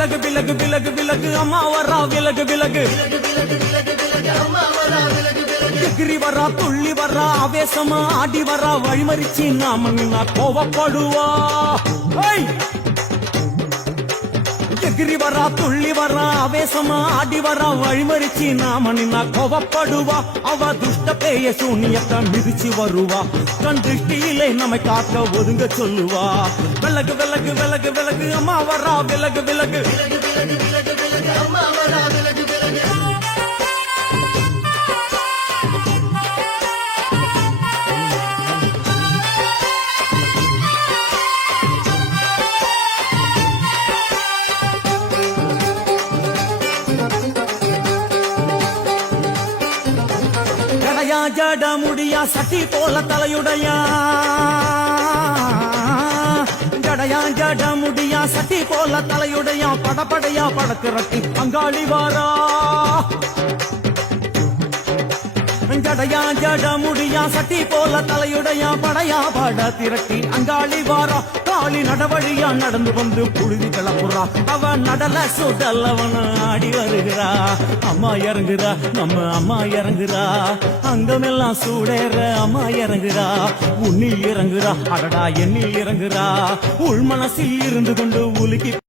விலகு விலகு விலகு விலகு அம்மா வரா விலகு விலகு எகிரி வரா துள்ளி வரா ஆவேசமா ஆடி வரா வழிமறிச்சு நாம நின்னா கோவப்படுவா எகிரி வரா துள்ளி வரா ஆவேசமா ஆடி வரா வழிமறிச்சு நாம நின்னா கோவப்படுவா அவ துஷ்ட பேய சூனியத்தை மிதிச்சு வருவா கண் திருஷ்டியிலே நம்மை காக்க ஒதுங்க சொல்லுவா விலகு விலகு விலகு விலகு அம்மா வரா விலகு விலகு அம்மா வரா விலகு விலகு ஜட முடியா சட்டி போல தலையுடையா ஜடையா ஜட முடியா சட்டி போல தலையுடையா படப்படையா படக்கிறட்டி பங்காளி வாரா ஜடையா ஜட முடியா சட்டி போல தலையுடையா படையா பட திரட்டி அங்காளி வாரா காளி நடவழியா நடந்து வந்து புழுதி கிளப்புறா அவ நடல சுடல்லவன ஆடி வருகிறா அம்மா இறங்குறா நம்ம அம்மா இறங்குறா அங்கமெல்லாம் சூடேற அம்மா இறங்குறா உன்னில் இறங்குறா அடடா எண்ணில் இறங்குறா உள் மனசில் இருந்து கொண்டு உலுக்கி